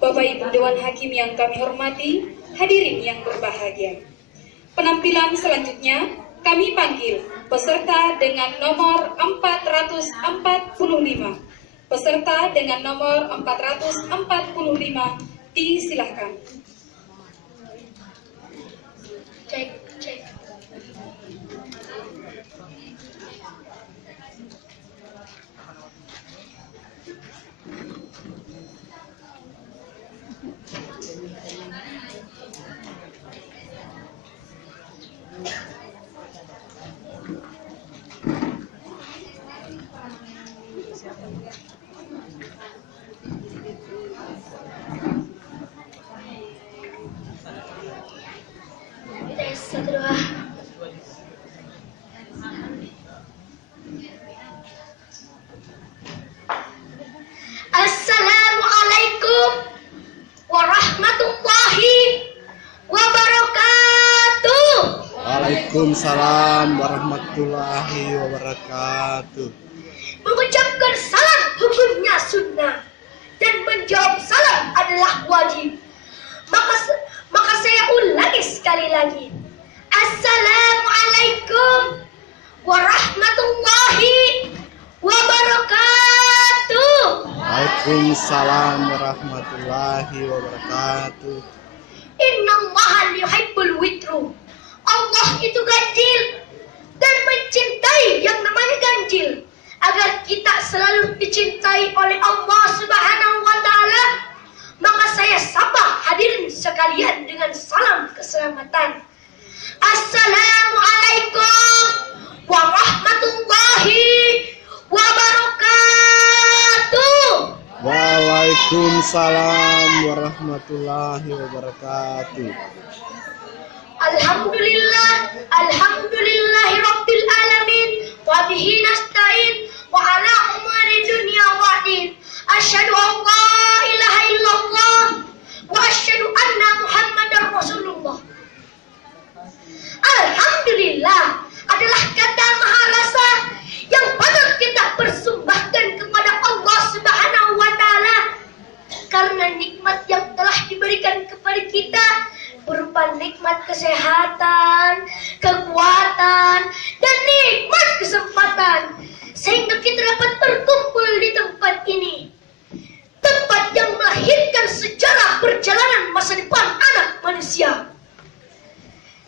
Bapak Ibu Dewan Hakim yang kami hormati, hadirin yang berbahagia. Penampilan selanjutnya kami panggil peserta dengan nomor 445. Peserta dengan nomor 445 disilahkan. Cek. Assalamualaikum warahmatullahi wabarakatuh. Waalaikumsalam warahmatullahi wabarakatuh. Mengucapkan salam hukumnya sunnah dan menjawab salam adalah wajib. Maka saya ulangi sekali lagi. Assalamualaikum warahmatullahi wabarakatuh. Waalaikumsalam warahmatullahi wabarakatuh. Innallaha yuhibbul witru. Allah itu ganjil dan mencintai yang namanya ganjil. Agar kita selalu dicintai oleh Allah Subhanahu wa Ta'ala, maka saya sapa hadirin sekalian dengan salam keselamatan. Assalamualaikum warahmatullahi wabarakatuh. Waalaikumsalam warahmatullahi wabarakatuh. Alhamdulillahi rabbil alamin wa bihi nasta'in wa ala umuri dunya wa din. Asyhadu an la ilaha illallah wa asyhadu anna Muhammadar Rasulullah. Alhamdulillah adalah kata maha rasa yang patut kita persembahkan kepada Allah Subhanahu wa Ta'ala, karena nikmat yang telah diberikan kepada kita berupa nikmat kesehatan, kekuatan, dan nikmat kesempatan, sehingga kita dapat berkumpul di tempat ini, tempat yang melahirkan sejarah perjalanan masa depan anak manusia.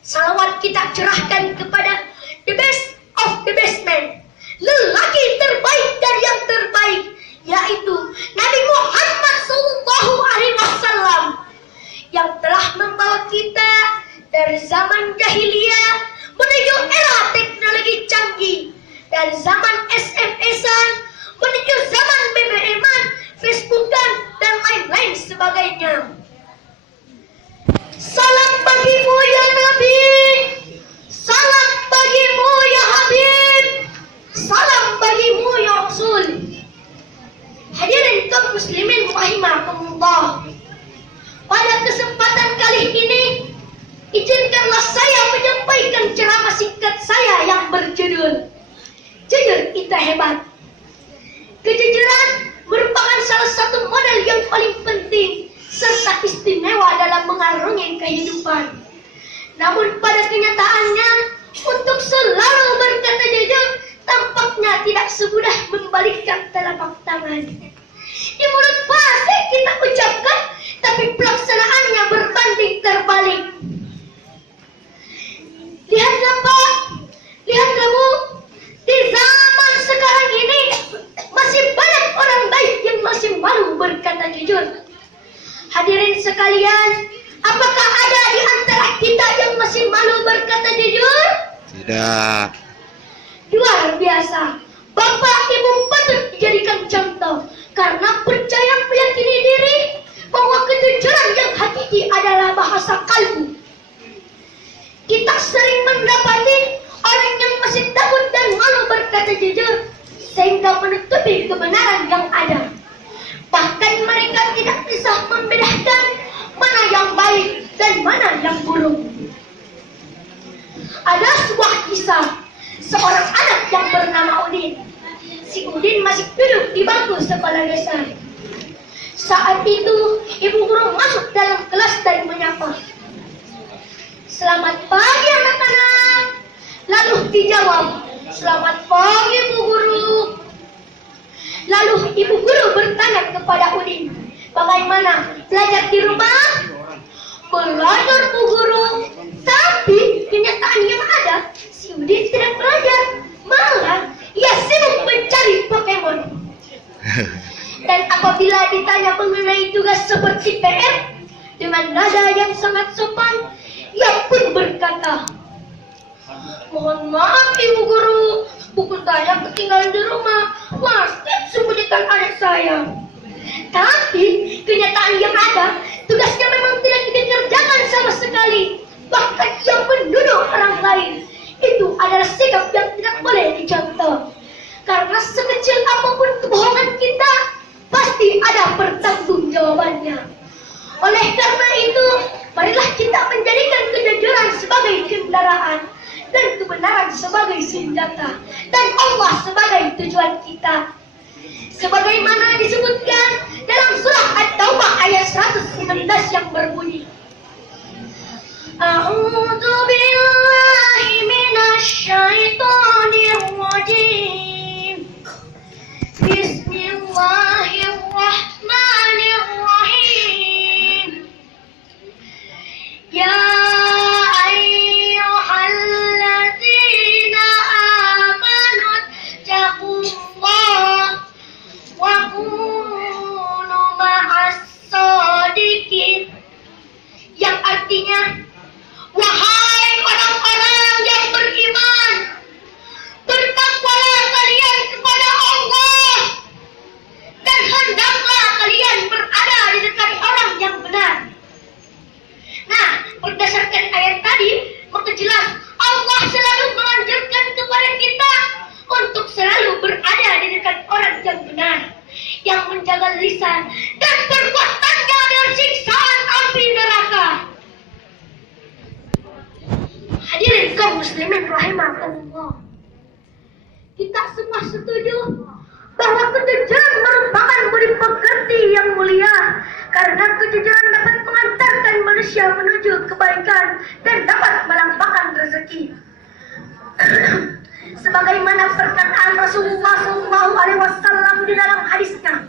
Salawat kita curahkan kepada the best of the best man, lelaki terbaik dari yang terbaik, yaitu Nabi Muhammad SAW, yang telah membawa kita dari zaman jahiliyah menuju era teknologi canggih, dari zaman SMS-an menuju zaman BBM-an, Facebookan, dan lain-lain sebagainya. Salam bagimu ya Nabi, salam bagimu ya Habib, salam bagimu ya Rasul. Hadirin kaum muslimin rahimakumullah. Pada kesempatan kali ini, izinkanlah saya menyampaikan ceramah singkat saya yang berjudul Jujur Itu Hebat. Kejujuran merupakan salah satu modal yang paling penting serta istimewa dalam mengarungi kehidupan. Namun pada kenyataannya, untuk selalu berkata jujur tampaknya tidak semudah membalikkan telapak tangan. Di mulut fasih kita ucapkan, tapi pelaksanaannya berbanding terbalik. Lihatlah Pak, lihatlah Bu, di zaman sekarang ini masih banyak orang baik yang masih malu berkata jujur. Hadirin sekalian, apakah ada di antara kita yang masih malu berkata jujur? Tidak. Luar biasa. Bapak Ibu patut dijadikan contoh, karena percaya meyakini diri bahwa kejujuran yang hakiki adalah bahasa kalbu. Kita sering mendapati orang yang masih takut dan malu berkata jujur, sehingga menutupi kebenaran yang ada. Bahkan mereka tidak bisa membedakan mana yang baik dan mana yang buruk. Ada sebuah kisah seorang anak yang bernama Udin. Si Udin masih duduk di bangku sekolah dasar. Saat itu, ibu guru masuk dalam kelas dan menyapa. Selamat pagi anak-anak. Lalu dijawab, selamat pagi Bu Guru. Lalu ibu guru bertanya kepada Udin, bagaimana belajar di rumah? Belajar Bu Guru. Tapi kenyataan yang ada, si Udin tidak belajar. Malah ia sibuk mencari Pokemon. Dan apabila ditanya mengenai tugas seperti PR, dengan nada yang sangat sopan, ia pun berkata, mohon maaf Ibu Guru, buku saya ketinggalan di rumah, masih sembunyikan adik saya. Tapi kenyataan yang ada, tugasnya memang tidak dikerjakan sama sekali, bahkan ia menuduh orang lain. Itu adalah sikap yang tidak boleh dicontoh. Karena sekecil apapun kebohongan kita, pasti ada pertanggungjawabannya. Oleh karena itu, marilah kita menjadikan kejujuran sebagai kendaraan dan kebenaran sebagai senjata dan Allah sebagai tujuan kita. Sebagaimana disebutkan dalam surah At-Taubah ayat 119 yang berbunyi, A'udzu billahi minasy syaithanir rajim. Bismillahirrahmanirrahim. Ya ayyuhalladzina amanu taqullaha wa kunu ma'as shadiqin. Yang artinya, wahai orang-orang yang beriman, bertakwalah kalian kepada Allah dan hendaklah kalian berada di dekat orang yang benar. Nah, berdasarkan ayat tadi, maka jelas Allah selalu menganjurkan kepada kita untuk selalu berada di dekat orang yang benar, yang menjaga lisan dan perbuatannya dari siksaan api neraka. Hadirin kaum muslimin rahimakumullah. Kita semua setuju bahwa kejujuran merupakan budi pekerti yang mulia, karena kejujuran dapat mengantarkan manusia menuju kebaikan dan dapat melambangkan rezeki. Sebagaimana perkataan Rasulullah SAW di dalam hadisnya,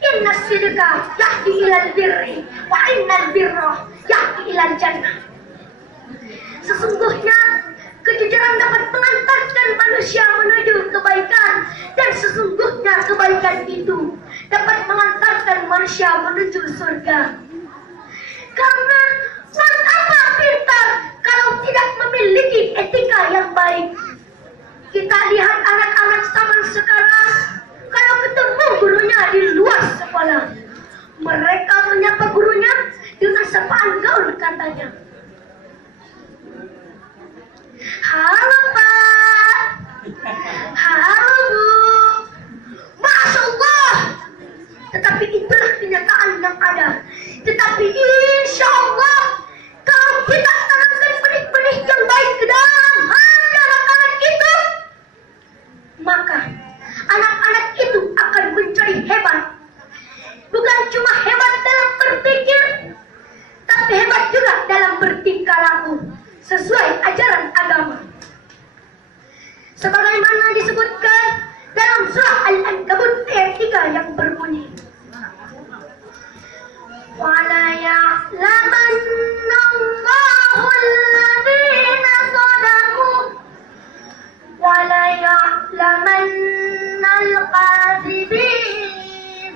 Inna sidqa yahdi ilal birri wa innal birra yahdi ilal jannah. Sesungguhnya kejujuran dapat mengantarkan manusia menuju kebaikan, dan sesungguhnya kebaikan itu dapat mengantarkan manusia menuju surga. Karena buat apa pintar kalau tidak memiliki etika yang baik? Kita lihat anak-anak zaman sekarang, kalau ketemu gurunya di luar sekolah, mereka menyapa gurunya dengan sapaan gaul katanya. Halo Pak, halo Bu, Masya Allah. Tetapi itulah kenyataan yang ada. Tetapi insya Allah, kalau kita tanamkan benih-benih yang baik ke dalam hati anak-anak itu, maka anak-anak itu akan menjadi hebat. Bukan cuma hebat dalam berpikir, tapi hebat juga dalam bertingkah laku sesuai ajaran agama. Sebagaimana disebutkan dalam surah Al-Ankabut ayat 3 yang berbunyi, وَلَا يَعْلَمَنَّ اللَّهُ الَّذِينَ صَدَقُوا وَلَا يَعْلَمَنَّ الْكَاذِبِينَ.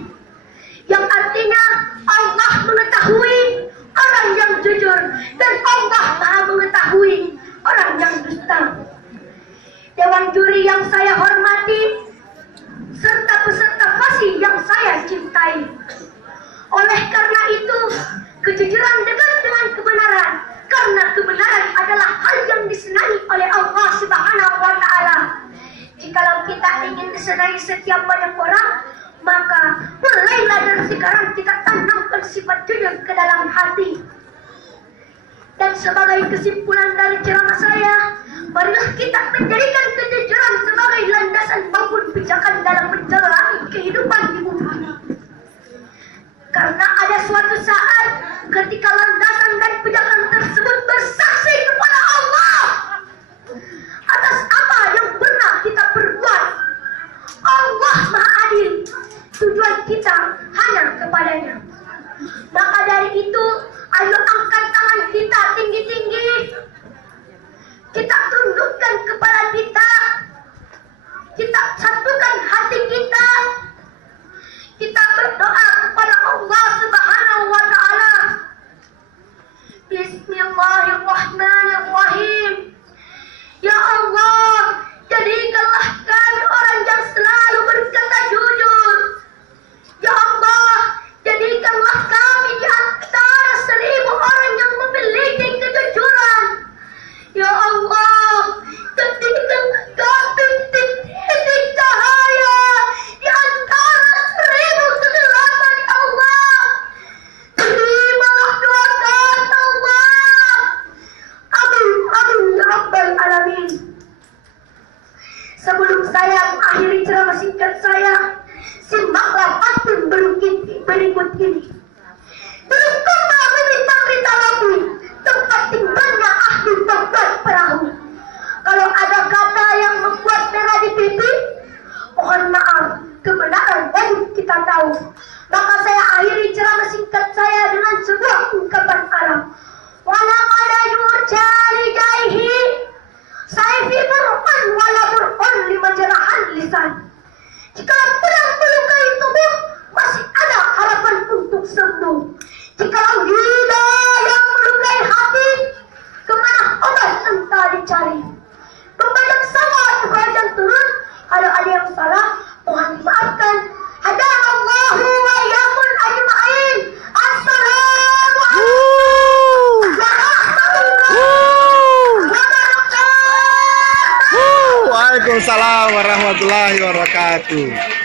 Yang artinya Allah mengetahui orang yang jujur dan Allah Maha mengetahui orang yang dusta. Dewan juri yang saya hormati serta peserta fasih yang saya cintai, oleh karena itu kejujuran dekat dengan kebenaran, karena kebenaran adalah hal yang disenangi oleh Allah Subhanahu wa Ta'ala. Jikalau kita ingin disenangi setiap banyak orang, maka mulailah dari sekarang kita tanamkan sifat jujur ke dalam hati. Dan sebagai kesimpulan dari ceramah saya, marilah kita menjadikan kejujuran sebagai landasan maupun pijakan dalam menjalani kehidupan di bumi ini. Karena ada suatu saat ketika landasan dan pijakan tersebut bersaksi kepada Allah atas apa yang pernah kita perbuat. Allah Maha Adil, tujuan kita hanya kepadanya. Maka dari itu, ayo angkat tangan kita tinggi-tinggi. Kita tundukkan kepala kita. Kita satukan hati kita. Kita berdoa kepada Allah Subhanahu wa Ta'ala. Bismillahirrahmanirrahim. Ya Allah, jadikanlah kami orang yang selalu berkata jujur. Ya Allah, jadikanlah kami di antara 1000 orang yang memiliki kejujuran. Ya Allah, jadikanlah kami titik cahaya di antara 1000 kegelapan, ya Allah. Terimalah doa kami, Allah. Amin, amin, ya Rabbal Alamin. Sebelum saya mengakhiri ceramah singkat saya, simaklah pantun berikut ini. Berikutlah berita-berita lagu, tempat tinggalnya ahli tempat perahu. Kalau ada kata yang membuat merah di pipi, mohon maaf, kebenaran wajib kita tahu. Maka saya akhiri ceramah singkat saya dengan sebuah ungkapan Arab. Walaqad yurja lijaihi sayfi burqan wala burqan limajrahan lisan. Jika pedang melukai tubuh, masih ada harapan untuk sembuh. Jika lidah yang melukai hati, kemana obat entah dicari. Pembajak sawah pembajak turun, kalau ada yang salah, mohon dimaafkan. Hadanallahu wa iyyakum ajma'in. Assalamualaikum warahmatullahi wabarakatuh. Waalaikumsalam warahmatullahi wabarakatuh.